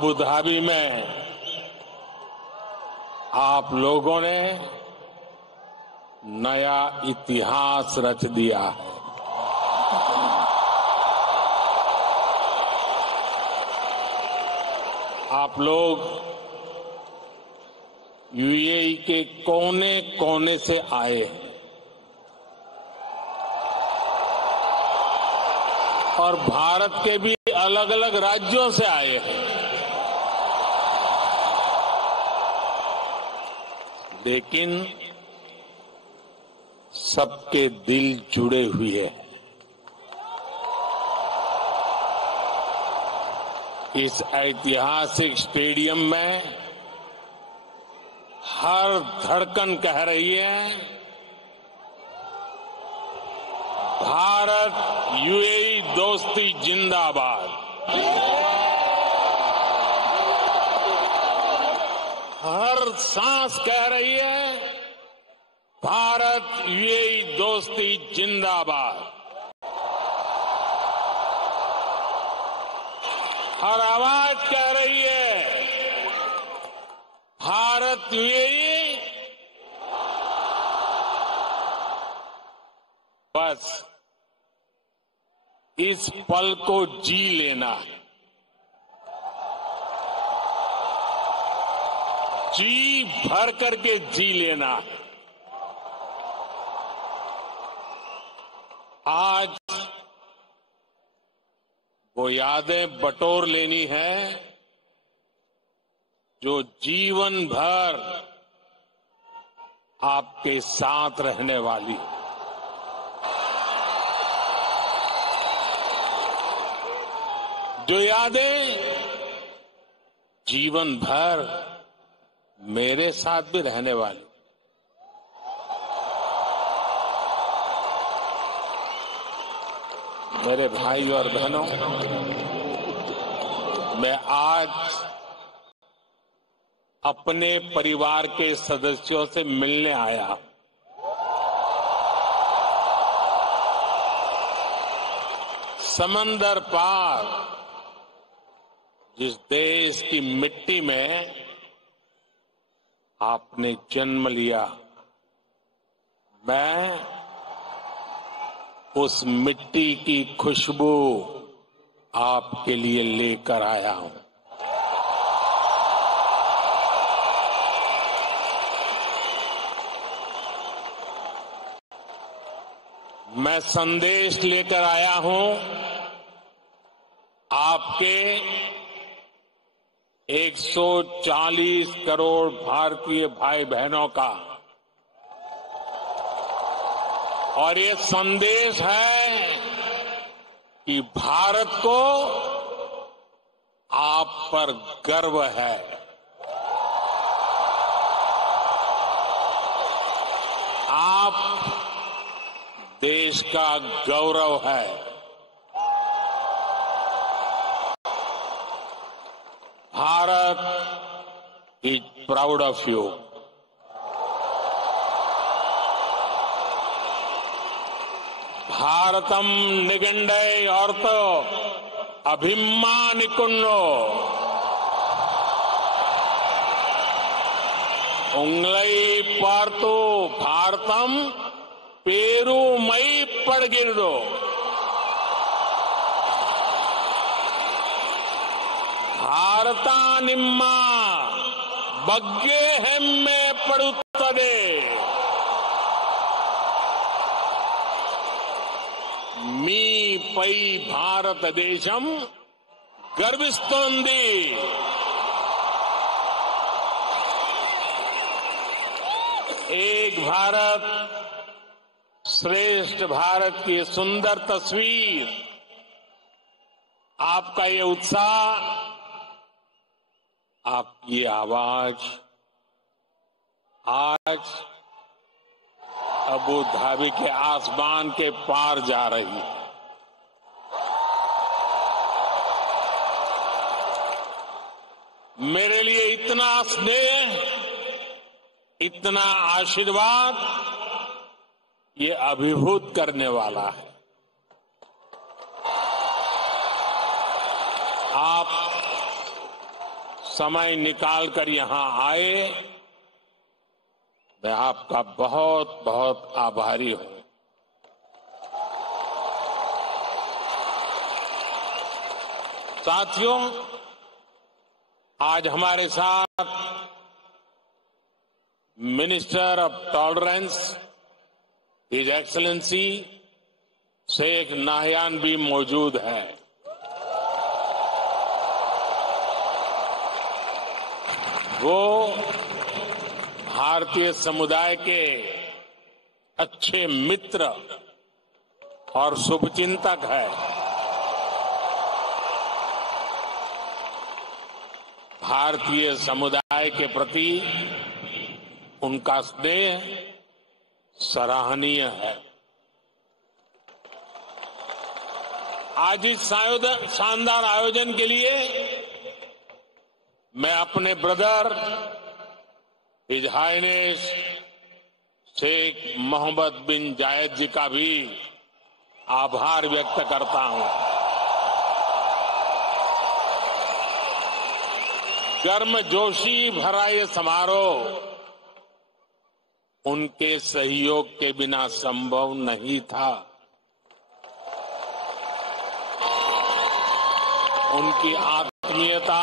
Abu Dhabi में आप लोगों ने नया इतिहास रच दिया है। आप लोग यूएई के कोने कोने से आए हैं और भारत के भी अलग अलग राज्यों से आए हैं, लेकिन सबके दिल जुड़े हुए हैं। इस ऐतिहासिक स्टेडियम में हर धड़कन कह रही है, भारत यूएई दोस्ती जिंदाबाद। हर सांस कह रही है, भारत यूएई दोस्ती जिंदाबाद। हर आवाज कह रही है, भारत यूएई। बस इस पल को जी लेना है, जी भर करके जी लेना है। आज वो यादें बटोर लेनी है जो जीवन भर आपके साथ रहने वाली। जो यादें जीवन भर मेरे साथ भी रहने वाली। मेरे भाई और बहनों, मैं आज अपने परिवार के सदस्यों से मिलने आया। समंदर पार जिस देश की मिट्टी में आपने जन्म लिया, मैं उस मिट्टी की खुशबू आपके लिए लेकर आया हूं। मैं संदेश लेकर आया हूं आपके 140 करोड़ भारतीय भाई बहनों का, और ये संदेश है कि भारत को आप पर गर्व है। आप देश का गौरव है। Bharat is proud of you. भारतम निगंडे औरतो अभिमानिकुन्नो उंगलई पार्तो भारतम पेरूमई पड़गिरदो। भारता निम्मा बग्गे हेम्मे पड़ुत्तदे। मी पै भारत देशम गर्विस्तोंदी। एक भारत श्रेष्ठ भारत की सुंदर तस्वीर, आपका ये उत्साह, आपकी आवाज आज अबू धाबी के आसमान के पार जा रही है। मेरे लिए इतना स्नेह, इतना आशीर्वाद, ये अभिभूत करने वाला है। समय निकालकर यहां आए, मैं आपका बहुत बहुत आभारी हूं। साथियों, आज हमारे साथ minister of tolerance his excellency Sheikh Nahyan भी मौजूद है। वो भारतीय समुदाय के अच्छे मित्र और शुभचिंतक है। भारतीय समुदाय के प्रति उनका स्नेह सराहनीय है। आज इस शानदार आयोजन के लिए मैं अपने brother His Highness Sheikh Mohammed bin Zayed ji का भी आभार व्यक्त करता हूं। गर्मजोशी भरा ये समारोह उनके सहयोग के बिना संभव नहीं था। उनकी आत्मीयता,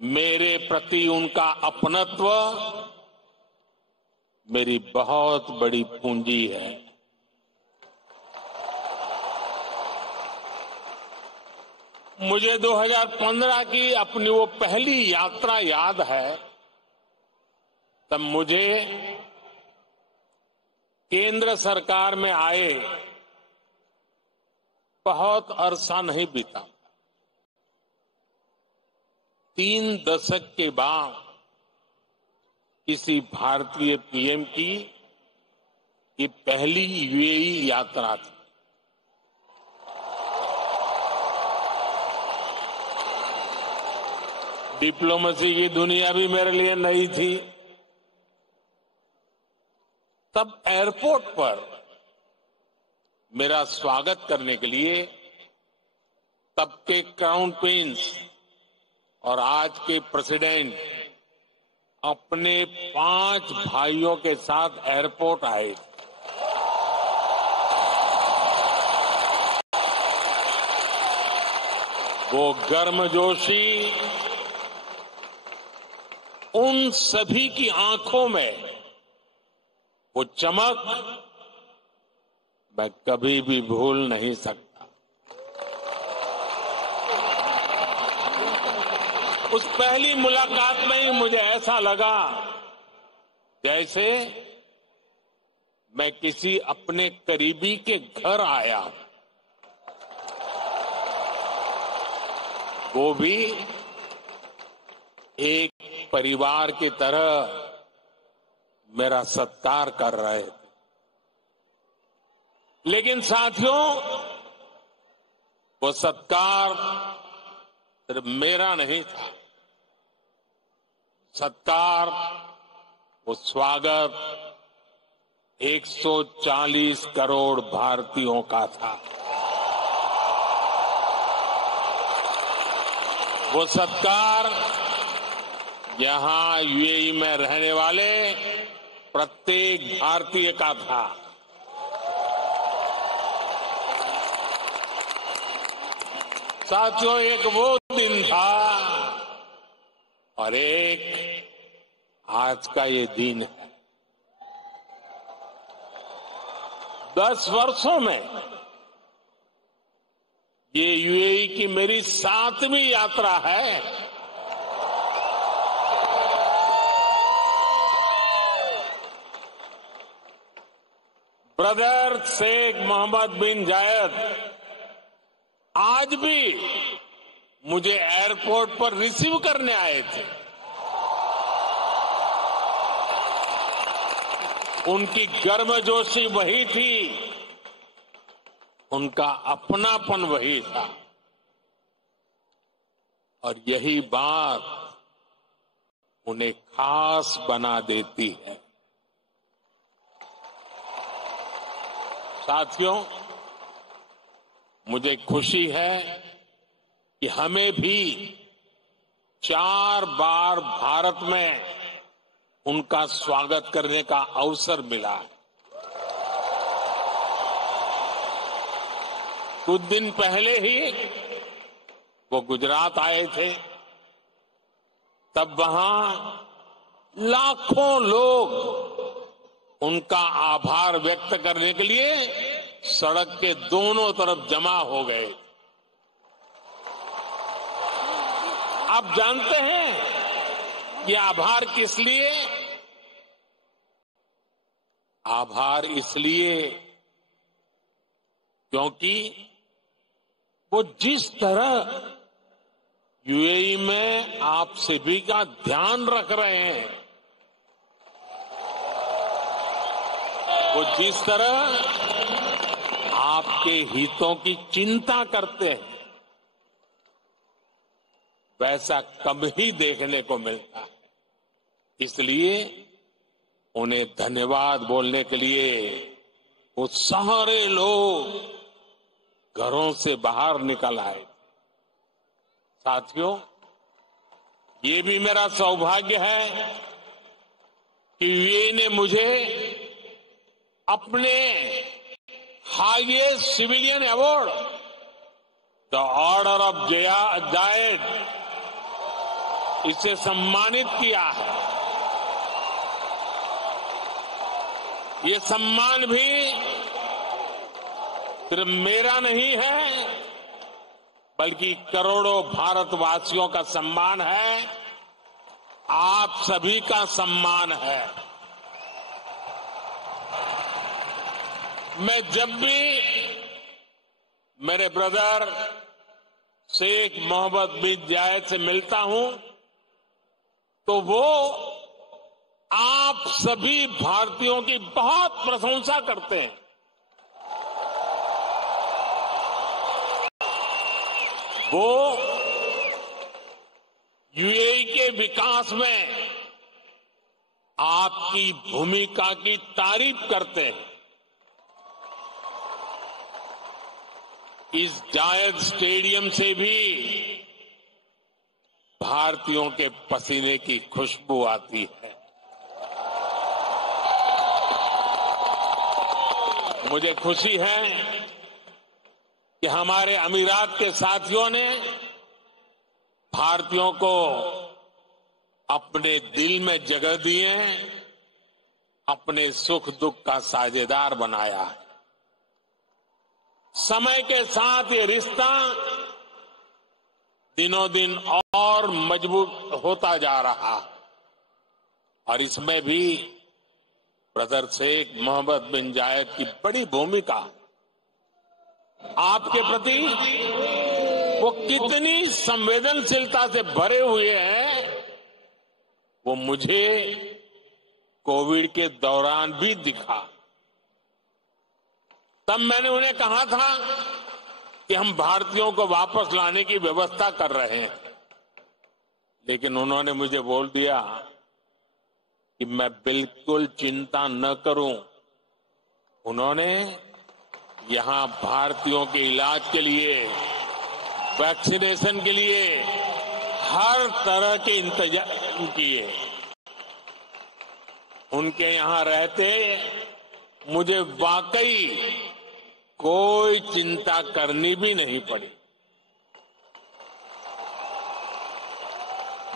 मेरे प्रति उनका अपनत्व मेरी बहुत बड़ी पूंजी है। मुझे 2015 की अपनी वो पहली यात्रा याद है। तब मुझे केंद्र सरकार में आए बहुत अरसा नहीं बीता। 3 दशक के बाद किसी भारतीय पीएम की ये पहली यूएई यात्रा थी। डिप्लोमेसी की दुनिया भी मेरे लिए नई थी। तब एयरपोर्ट पर मेरा स्वागत करने के लिए तब के क्राउन प्रिंस और आज के प्रेसिडेंट अपने 5 भाइयों के साथ एयरपोर्ट आए। वो गर्मजोशी उन सभी की आंखों में वो चमक मैं कभी भी भूल नहीं सकता। उस पहली मुलाकात में ही मुझे ऐसा लगा जैसे मैं किसी अपने करीबी के घर आया हूं, वो भी एक परिवार की तरह मेरा सत्कार कर रहे थे। लेकिन साथियों, वो सत्कार सिर्फ मेरा नहीं था। सत्कार, वो स्वागत 140 करोड़ भारतीयों का था। वो सत्कार यहां यूएई में रहने वाले प्रत्येक भारतीय का था। साथियों, एक वो दिन था और एक आज का ये दिन है। 10 वर्षों में ये यूएई की मेरी 7वीं यात्रा है। ब्रदर शेख मोहम्मद बिन जायद आज भी मुझे एयरपोर्ट पर रिसीव करने आए थे। उनकी गर्मजोशी वही थी, उनका अपनापन वही था और यही बात उन्हें खास बना देती है। साथियों, मुझे खुशी है कि हमें भी 4 बार भारत में उनका स्वागत करने का अवसर मिला है। कुछ दिन पहले ही वो गुजरात आए थे, तब वहां लाखों लोग उनका आभार व्यक्त करने के लिए सड़क के दोनों तरफ जमा हो गए। आप जानते हैं ये आभार किस लिए? आभार इसलिए क्योंकि वो जिस तरह यूएई में आप सभी का ध्यान रख रहे हैं, वो जिस तरह आपके हितों की चिंता करते हैं, वैसा कम ही देखने को मिलता है। इसलिए उन्हें धन्यवाद बोलने के लिए वो सारे लोग घरों से बाहर निकल आए। साथियों, ये भी मेरा सौभाग्य है कि यूएई ने मुझे अपने highest civilian award the order of Zayed इससे सम्मानित किया है। ये सम्मान भी सिर्फ मेरा नहीं है, बल्कि करोड़ों भारतवासियों का सम्मान है, आप सभी का सम्मान है। मैं जब भी मेरे ब्रदर शेख मोहम्मद बिन जायद से मिलता हूं, तो वो आप सभी भारतीयों की बहुत प्रशंसा करते हैं। वो यूएई के विकास में आपकी भूमिका की तारीफ करते हैं। इस जायद स्टेडियम से भी भारतीयों के पसीने की खुशबू आती है। मुझे खुशी है कि हमारे अमीरात के साथियों ने भारतीयों को अपने दिल में जगह दी है, अपने सुख दुख का साझेदार बनाया है। समय के साथ ये रिश्ता दिनों दिन और मजबूत होता जा रहा, और इसमें भी ब्रदर शेख मोहम्मद बिन जायद की बड़ी भूमिका। आपके प्रति वो कितनी संवेदनशीलता से भरे हुए हैं, वो मुझे कोविड के दौरान भी दिखा। तब मैंने उन्हें कहा था कि हम भारतीयों को वापस लाने की व्यवस्था कर रहे हैं, लेकिन उन्होंने मुझे बोल दिया कि मैं बिल्कुल चिंता न करूं। उन्होंने यहां भारतीयों के इलाज के लिए, वैक्सीनेशन के लिए हर तरह के इंतजाम किए। उनके यहां रहते मुझे वाकई कोई चिंता करनी भी नहीं पड़ी।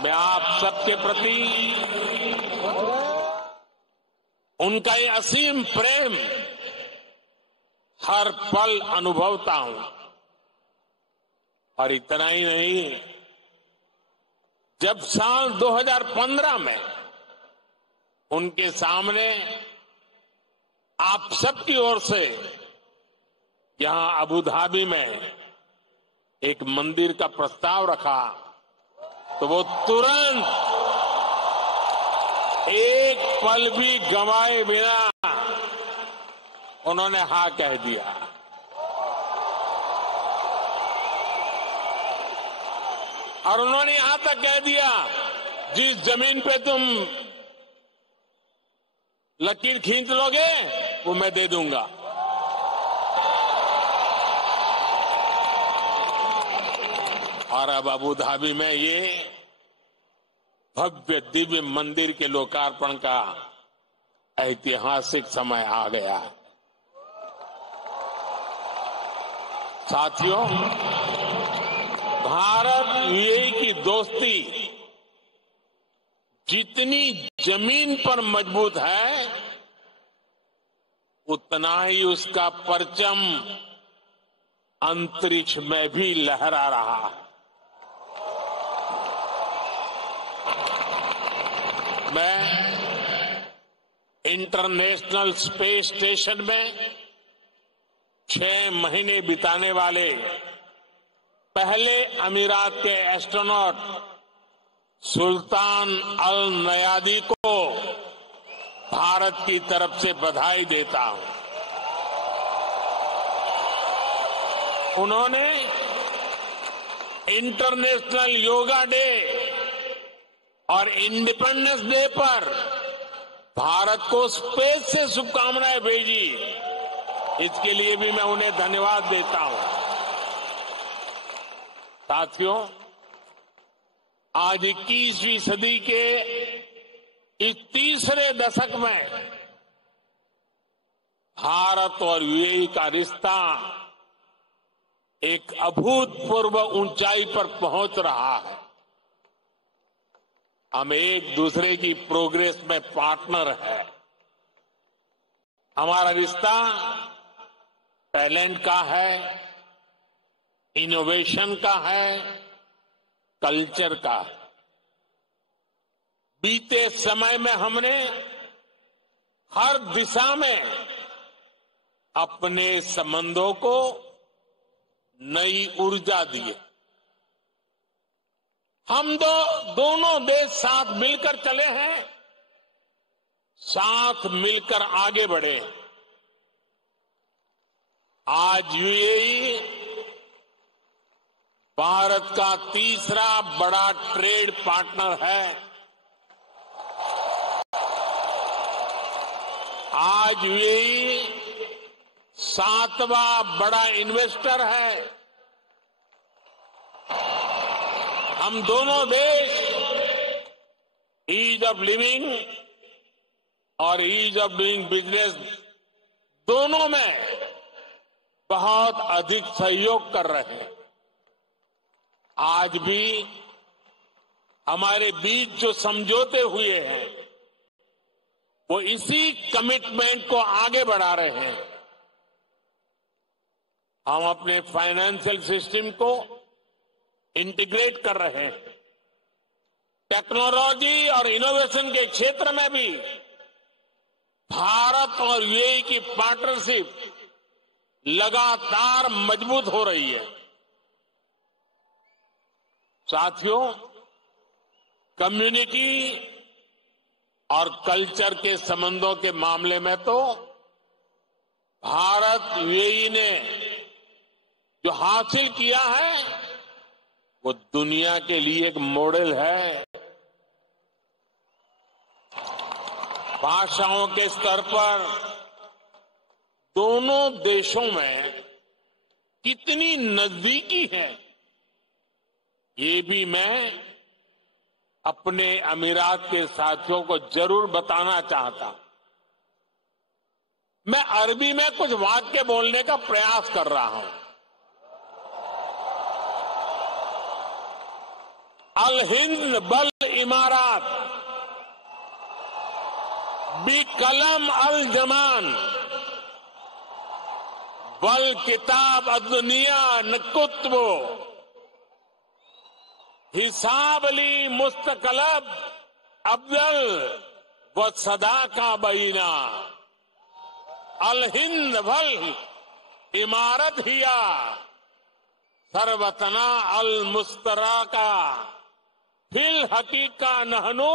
मैं आप सबके प्रति उनका ये असीम प्रेम हर पल अनुभवता हूं। और इतना ही नहीं, जब साल 2015 में उनके सामने आप सबकी ओर से यहां अबू धाबी में एक मंदिर का प्रस्ताव रखा, तो वो तुरंत एक पल भी गंवाए बिना उन्होंने हाँ कह दिया। और उन्होंने यहां तक कह दिया, जिस जमीन पे तुम लकीर खींच लोगे वो मैं दे दूंगा। और अब अबू धाबी में ये भव्य दिव्य मंदिर के लोकार्पण का ऐतिहासिक समय आ गया है। साथियों, भारत यूएई की दोस्ती जितनी जमीन पर मजबूत है, उतना ही उसका परचम अंतरिक्ष में भी लहरा रहा है। मैं इंटरनेशनल स्पेस स्टेशन में 6 महीने बिताने वाले पहले अमीरात के एस्ट्रोनॉट सुल्तान अल नयादी को भारत की तरफ से बधाई देता हूं। उन्होंने इंटरनेशनल योगा डे और इंडिपेंडेंस डे पर भारत को स्पेस से शुभकामनाएं भेजी। इसके लिए भी मैं उन्हें धन्यवाद देता हूं। साथियों, आज 21वीं सदी के इस तीसरे दशक में भारत और यूएई का रिश्ता एक अभूतपूर्व ऊंचाई पर पहुंच रहा है। हम एक दूसरे की प्रोग्रेस में पार्टनर है। हमारा रिश्ता टैलेंट का है, इनोवेशन का है, कल्चर का है। बीते समय में हमने हर दिशा में अपने संबंधों को नई ऊर्जा दी है। हम दोनों देश साथ मिलकर चले हैं, साथ मिलकर आगे बढ़े। आज यूएई भारत का तीसरा बड़ा ट्रेड पार्टनर है। आज यूएई 7वां बड़ा इन्वेस्टर है। हम दोनों देश ईज ऑफ लिविंग और ईज ऑफ डूइंग बिजनेस दोनों में बहुत अधिक सहयोग कर रहे हैं। आज भी हमारे बीच जो समझौते हुए हैं, वो इसी कमिटमेंट को आगे बढ़ा रहे हैं। हम अपने फाइनेंशियल सिस्टम को इंटीग्रेट कर रहे हैं। टेक्नोलॉजी और इनोवेशन के क्षेत्र में भी भारत और यूएई की पार्टनरशिप लगातार मजबूत हो रही है। साथियों, कम्युनिटी और कल्चर के संबंधों के मामले में तो भारत यूएई ने जो हासिल किया है, वो दुनिया के लिए एक मॉडल है। भाषाओं के स्तर पर दोनों देशों में कितनी नजदीकी है, ये भी मैं अपने अमीरात के साथियों को जरूर बताना चाहता हूं। मैं अरबी में कुछ वाक्य बोलने का प्रयास कर रहा हूं। अल हिंद बल इमारात बी कलम अल जमान बल किताब अदुनिया नकुत्बो हिसाब अली मुस्तकलब अब्दल व सदा का बीना अल हिंद भल इमारत हिया सरवतना अल मुस्तरा का फिल हकीका नहनो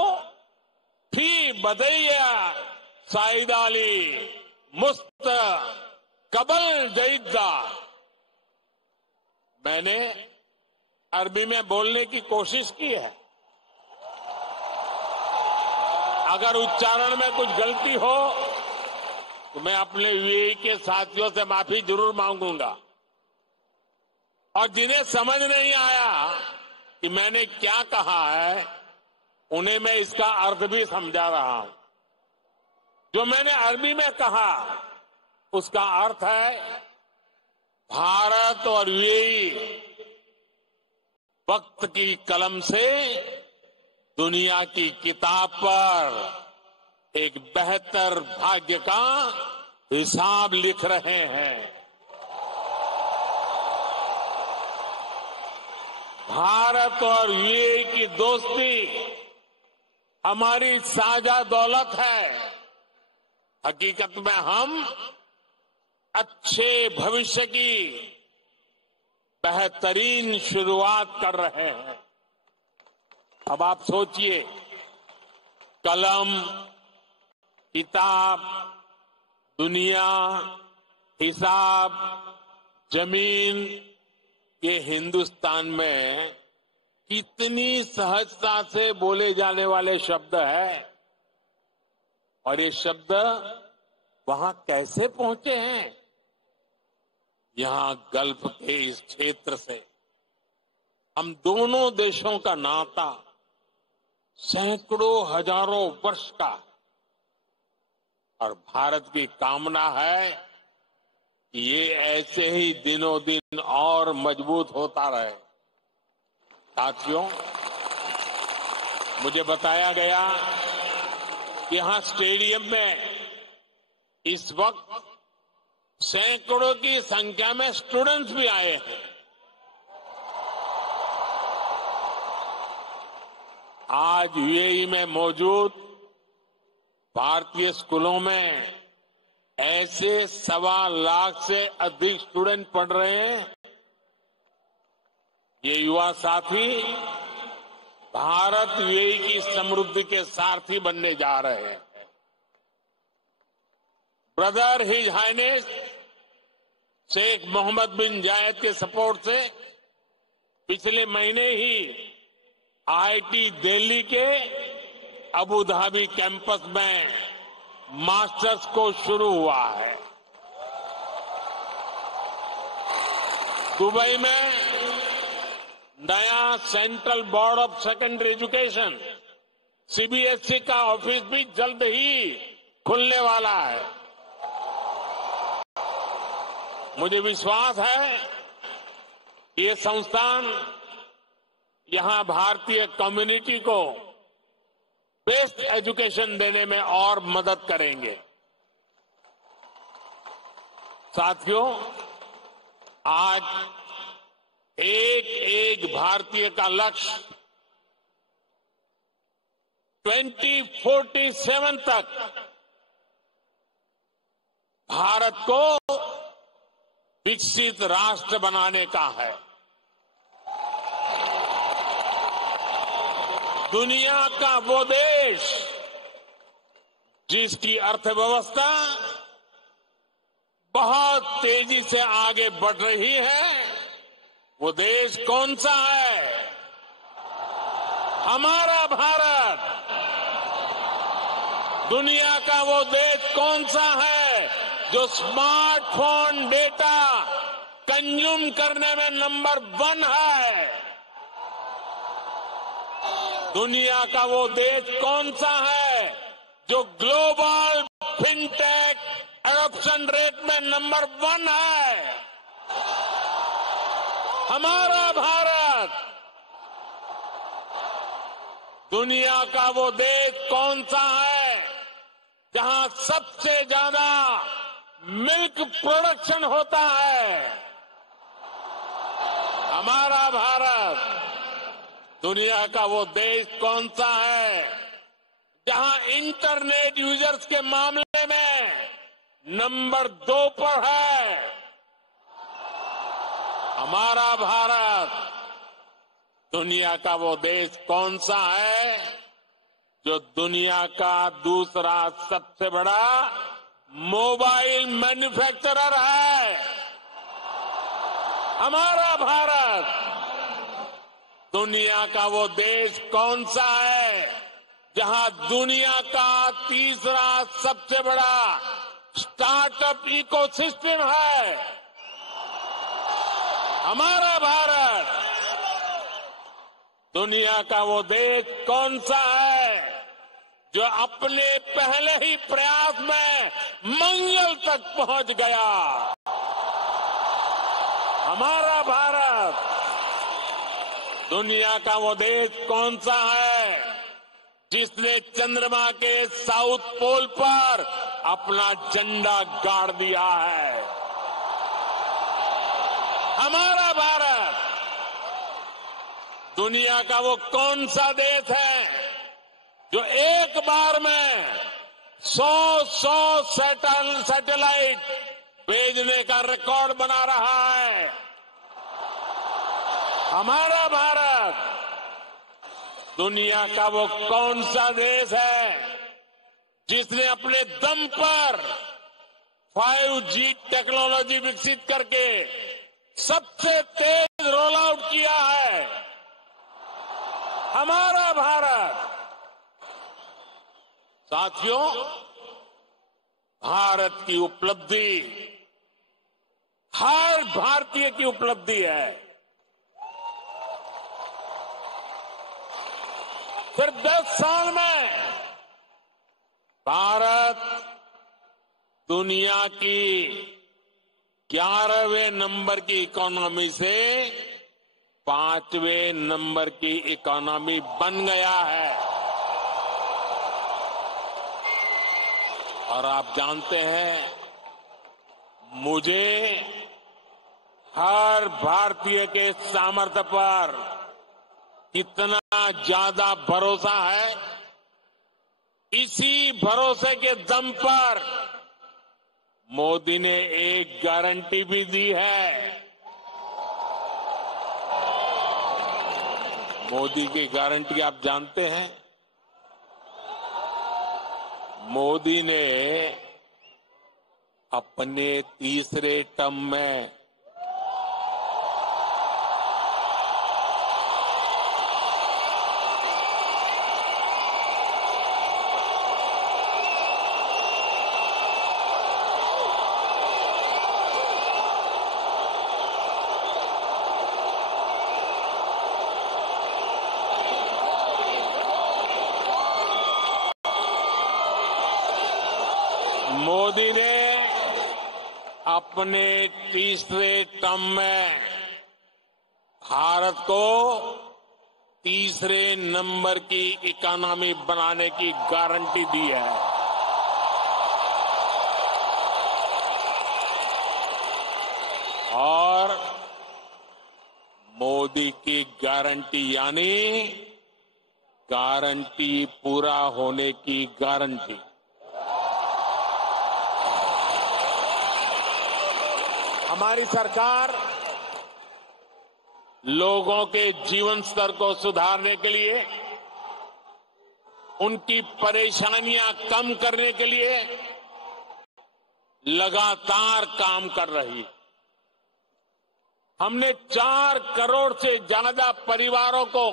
फी बदैया साइदाली मुस्त कबल जईदा। मैंने अरबी में बोलने की कोशिश की है। अगर उच्चारण में कुछ गलती हो तो मैं अपने यूएई के साथियों से माफी जरूर मांगूंगा। और जिन्हें समझ नहीं आया कि मैंने क्या कहा है, उन्हें मैं इसका अर्थ भी समझा रहा हूं। जो मैंने अरबी में कहा उसका अर्थ है भारत और यूएई वक्त की कलम से दुनिया की किताब पर एक बेहतर भाग्य का हिसाब लिख रहे हैं। भारत और यूएई की दोस्ती हमारी साझा दौलत है। हकीकत में हम अच्छे भविष्य की बेहतरीन शुरुआत कर रहे हैं। अब आप सोचिए, कलम, किताब, दुनिया, हिसाब, जमीन, ये हिंदुस्तान में कितनी सहजता से बोले जाने वाले शब्द हैं और ये शब्द वहां कैसे पहुंचे हैं? यहां गल्फ के इस क्षेत्र से हम दोनों देशों का नाता सैकड़ों हजारों वर्ष का, और भारत की कामना है कि ये ऐसे ही दिनों दिन और मजबूत होता रहे। साथियों, मुझे बताया गया कि यहां स्टेडियम में इस वक्त सैकड़ों की संख्या में स्टूडेंट्स भी आए हैं। आज यूएई में मौजूद भारतीय स्कूलों में ऐसे 1.25 लाख से अधिक स्टूडेंट पढ़ रहे हैं। ये युवा साथी भारत यूएई की समृद्धि के सारथी बनने जा रहे हैं। Brother His Highness Sheikh Mohammed bin Zayed के सपोर्ट से पिछले महीने ही आईआईटी दिल्ली के अबू धाबी कैंपस में मास्टर्स कोर्स शुरू हुआ है। दुबई में नया central board of secondary education CBSE का ऑफिस भी जल्द ही खुलने वाला है। मुझे विश्वास है कि ये संस्थान यहां भारतीय कम्युनिटी को बेस्ट एजुकेशन देने में और मदद करेंगे। साथियों, आज एक एक भारतीय का लक्ष्य 2047 तक भारत को विकसित राष्ट्र बनाने का है। दुनिया का वो देश जिसकी अर्थव्यवस्था बहुत तेजी से आगे बढ़ रही है, वो देश कौन सा है? हमारा भारत। दुनिया का वो देश कौन सा है जो स्मार्टफोन डेटा कंज्यूम करने में नंबर 1 है? दुनिया का वो देश कौन सा है जो ग्लोबल फिनटेक एडॉप्शन रेट में नंबर 1 है? हमारा भारत। दुनिया का वो देश कौन सा है जहां सबसे ज्यादा मिल्क प्रोडक्शन होता है? हमारा भारत। दुनिया का वो देश कौन सा है जहां इंटरनेट यूजर्स के मामले में नंबर 2 पर है? हमारा भारत। दुनिया का वो देश कौन सा है जो दुनिया का दूसरा सबसे बड़ा मोबाइल मैन्युफैक्चरर है? हमारा भारत। दुनिया का वो देश कौन सा है जहां दुनिया का तीसरा सबसे बड़ा स्टार्टअप इकोसिस्टम है? हमारा भारत। दुनिया का वो देश कौन सा है जो अपने पहले ही प्रयास में मंगल तक पहुंच गया? हमारा भारत। दुनिया का वो देश कौन सा है जिसने चंद्रमा के साउथ पोल पर अपना झंडा गाड़ दिया है? हमारा भारत। दुनिया का वो कौन सा देश है जो एक बार में 100 सैटेलाइट भेजने का रिकॉर्ड बना रहा है? हमारा भारत। दुनिया का वो कौन सा देश है जिसने अपने दम पर 5G टेक्नोलॉजी विकसित करके सबसे तेज रोल आउट किया है? हमारा भारत। साथियों, भारत की उपलब्धि हर भारतीय की उपलब्धि है। सिर्फ 10 साल में भारत दुनिया की 11वें नंबर की इकोनॉमी से 5वें नंबर की इकोनॉमी बन गया है। और आप जानते हैं, मुझे हर भारतीय के सामर्थ्य पर कितना ज्यादा भरोसा है। इसी भरोसे के दम पर मोदी ने एक गारंटी भी दी है। मोदी की गारंटी आप जानते हैं? मोदी ने अपने तीसरे टर्म में मोदी ने अपने तीसरे टर्म में भारत को तीसरे नंबर की इकोनॉमी बनाने की गारंटी दी है। और मोदी की गारंटी यानी गारंटी पूरा होने की गारंटी। हमारी सरकार लोगों के जीवन स्तर को सुधारने के लिए, उनकी परेशानियां कम करने के लिए लगातार काम कर रही है। हमने 4 करोड़ से ज्यादा परिवारों को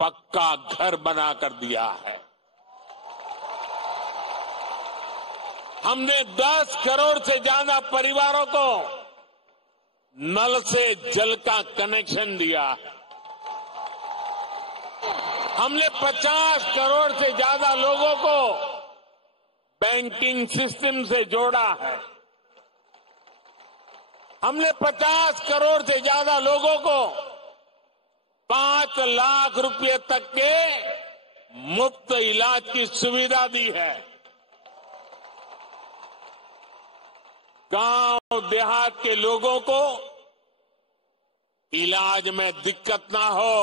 पक्का घर बनाकर दिया है। हमने 10 करोड़ से ज्यादा परिवारों को नल से जल का कनेक्शन दिया है। हमने 50 करोड़ से ज्यादा लोगों को बैंकिंग सिस्टम से जोड़ा है। हमने 50 करोड़ से ज्यादा लोगों को 5 लाख रुपए तक के मुफ्त इलाज की सुविधा दी है। गांव देहात के लोगों को इलाज में दिक्कत ना हो,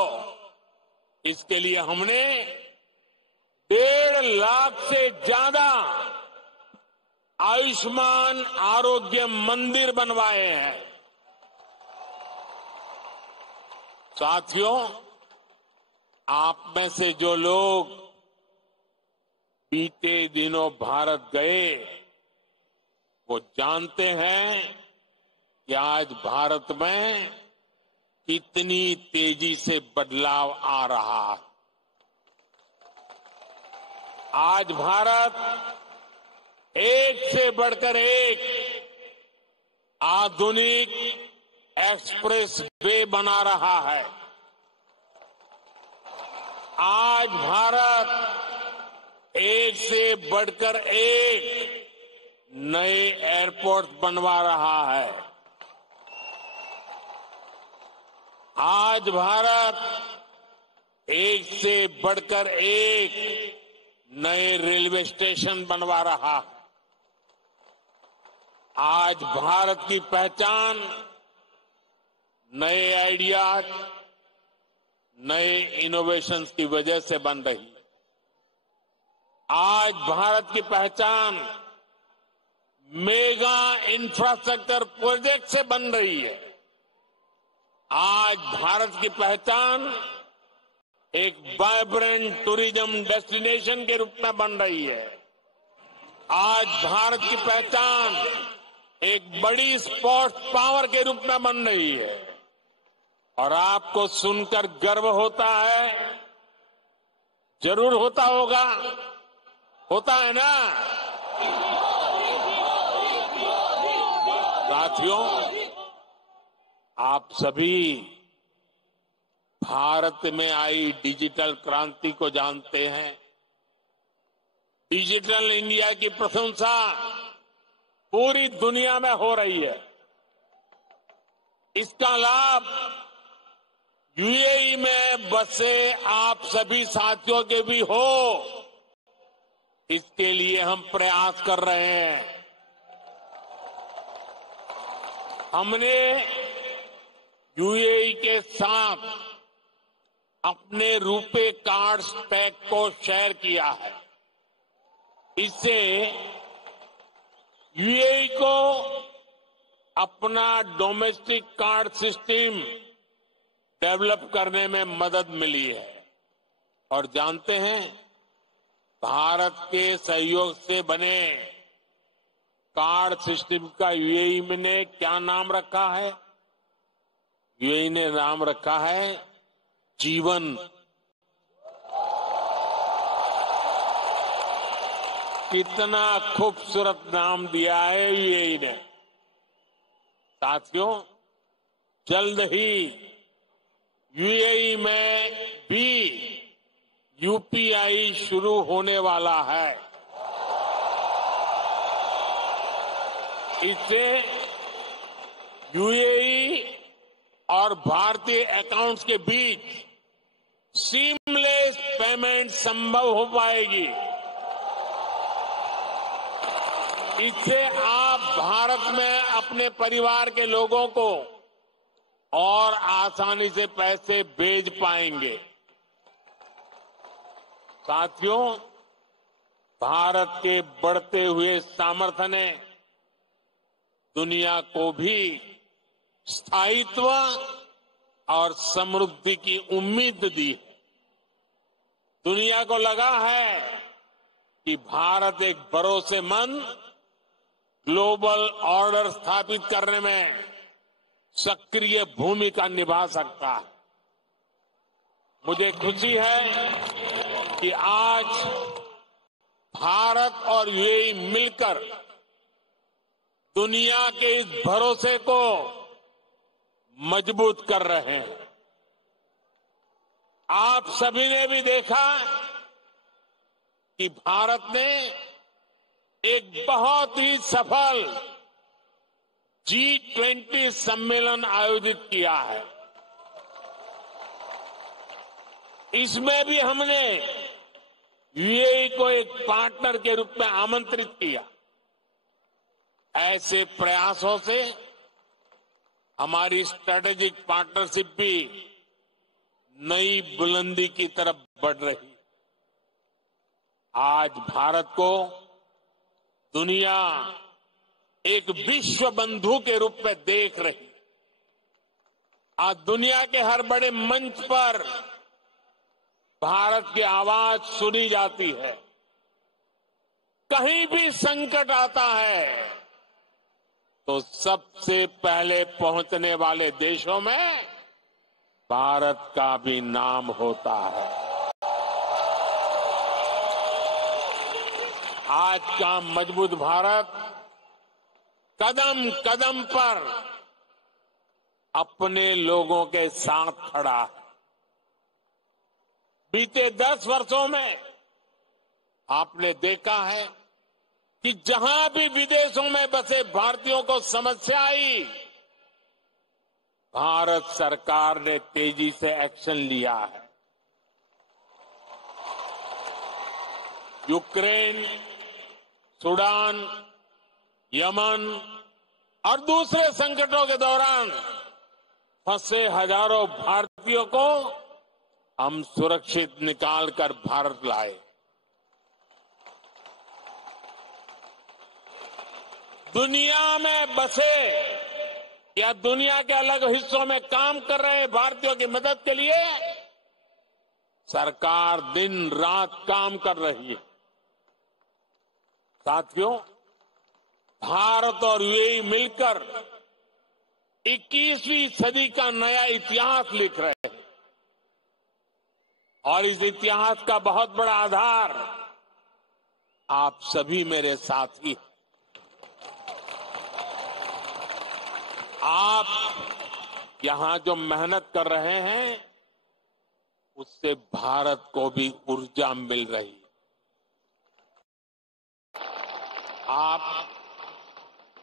इसके लिए हमने 1.5 लाख से ज्यादा आयुष्मान आरोग्य मंदिर बनवाए हैं। साथियों, आप में से जो लोग बीते दिनों भारत गए, वो जानते हैं कि आज भारत में कितनी तेजी से बदलाव आ रहा है। आज भारत एक से बढ़कर एक आधुनिक एक्सप्रेस वे बना रहा है। आज भारत एक से बढ़कर एक नए एयरपोर्ट बनवा रहा है। आज भारत एक से बढ़कर एक नए रेलवे स्टेशन बनवा रहा है। आज भारत की पहचान नए आइडियाज, नए इनोवेशंस की वजह से बन रही है। आज भारत की पहचान मेगा इंफ्रास्ट्रक्चर प्रोजेक्ट से बन रही है। आज भारत की पहचान एक वाइब्रेंट टूरिज्म डेस्टिनेशन के रूप में बन रही है। आज भारत की पहचान एक बड़ी स्पोर्ट्स पावर के रूप में बन रही है। और आपको सुनकर गर्व होता है, जरूर होता होगा, होता है ना साथियों? आप सभी भारत में आई डिजिटल क्रांति को जानते हैं। डिजिटल इंडिया की प्रशंसा पूरी दुनिया में हो रही है। इसका लाभ यूएई में बसे आप सभी साथियों के भी हो, इसके लिए हम प्रयास कर रहे हैं। हमने यूएई के साथ अपने रुपे कार्ड स्टैक को शेयर किया है। इससे यूएई को अपना डोमेस्टिक कार्ड सिस्टम डेवलप करने में मदद मिली है। और जानते हैं, भारत के सहयोग से बने कार्ड सिस्टम का यूएई ने क्या नाम रखा है? यूएई ने नाम रखा है जीवन। कितना खूबसूरत नाम दिया है यूएई ने। साथियों, जल्द ही यूएई में भी यूपीआई शुरू होने वाला है। इससे यूएई और भारतीय अकाउंट्स के बीच सीमलेस पेमेंट संभव हो पाएगी। इससे आप भारत में अपने परिवार के लोगों को और आसानी से पैसे भेज पाएंगे। साथियों, भारत के बढ़ते हुए सामर्थ्य ने दुनिया को भी स्थायित्व और समृद्धि की उम्मीद दी। दुनिया को लगा है कि भारत एक भरोसेमंद ग्लोबल ऑर्डर स्थापित करने में सक्रिय भूमिका निभा सकता है। मुझे खुशी है कि आज भारत और यूएई मिलकर दुनिया के इस भरोसे को मजबूत कर रहे हैं। आप सभी ने भी देखा कि भारत ने एक बहुत ही सफल G20 सम्मेलन आयोजित किया है। इसमें भी हमने यूएई को एक पार्टनर के रूप में आमंत्रित किया। ऐसे प्रयासों से हमारी स्ट्रेटेजिक पार्टनरशिप भी नई बुलंदी की तरफ बढ़ रही। आज भारत को दुनिया एक विश्व बंधु के रूप में देख रही। आज दुनिया के हर बड़े मंच पर भारत की आवाज सुनी जाती है। कहीं भी संकट आता है तो सबसे पहले पहुंचने वाले देशों में भारत का भी नाम होता है। आज का मजबूत भारत कदम कदम पर अपने लोगों के साथ खड़ा है। बीते 10 वर्षों में आपने देखा है कि जहां भी विदेशों में बसे भारतीयों को समस्या आई, भारत सरकार ने तेजी से एक्शन लिया है। यूक्रेन, सूडान, यमन और दूसरे संकटों के दौरान फंसे हजारों भारतीयों को हम सुरक्षित निकालकर भारत लाए। दुनिया में बसे या दुनिया के अलग हिस्सों में काम कर रहे भारतीयों की मदद के लिए सरकार दिन रात काम कर रही है। साथियों, भारत और यूएई मिलकर 21वीं सदी का नया इतिहास लिख रहे हैं और इस इतिहास का बहुत बड़ा आधार आप सभी मेरे साथी हैं। आप यहां जो मेहनत कर रहे हैं उससे भारत को भी ऊर्जा मिल रही है। आप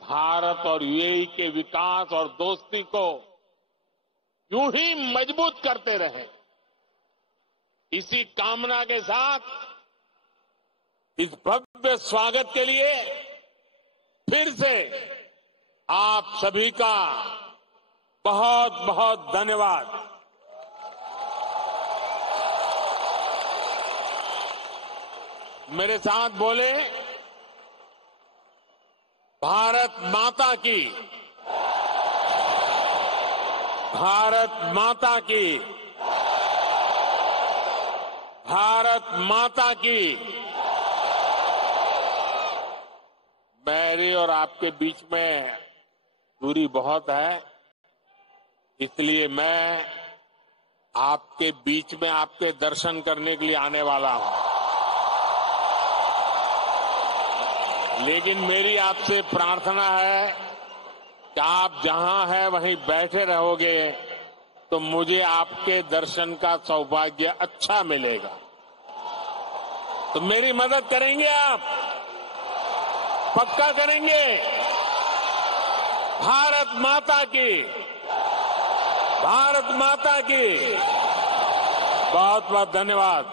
भारत और यूएई के विकास और दोस्ती को यूं ही मजबूत करते रहें, इसी कामना के साथ इस भव्य स्वागत के लिए फिर से आप सभी का बहुत बहुत धन्यवाद। मेरे साथ बोले, भारत माता की, भारत माता की, भारत माता की। मेरी और आपके बीच में दूरी बहुत है, इसलिए मैं आपके बीच में आपके दर्शन करने के लिए आने वाला हूं। लेकिन मेरी आपसे प्रार्थना है कि आप जहां हैं वहीं बैठे रहोगे तो मुझे आपके दर्शन का सौभाग्य अच्छा मिलेगा। तो मेरी मदद करेंगे आप? पक्का करेंगे? भारत माता की, भारत माता की। बहुत बहुत धन्यवाद।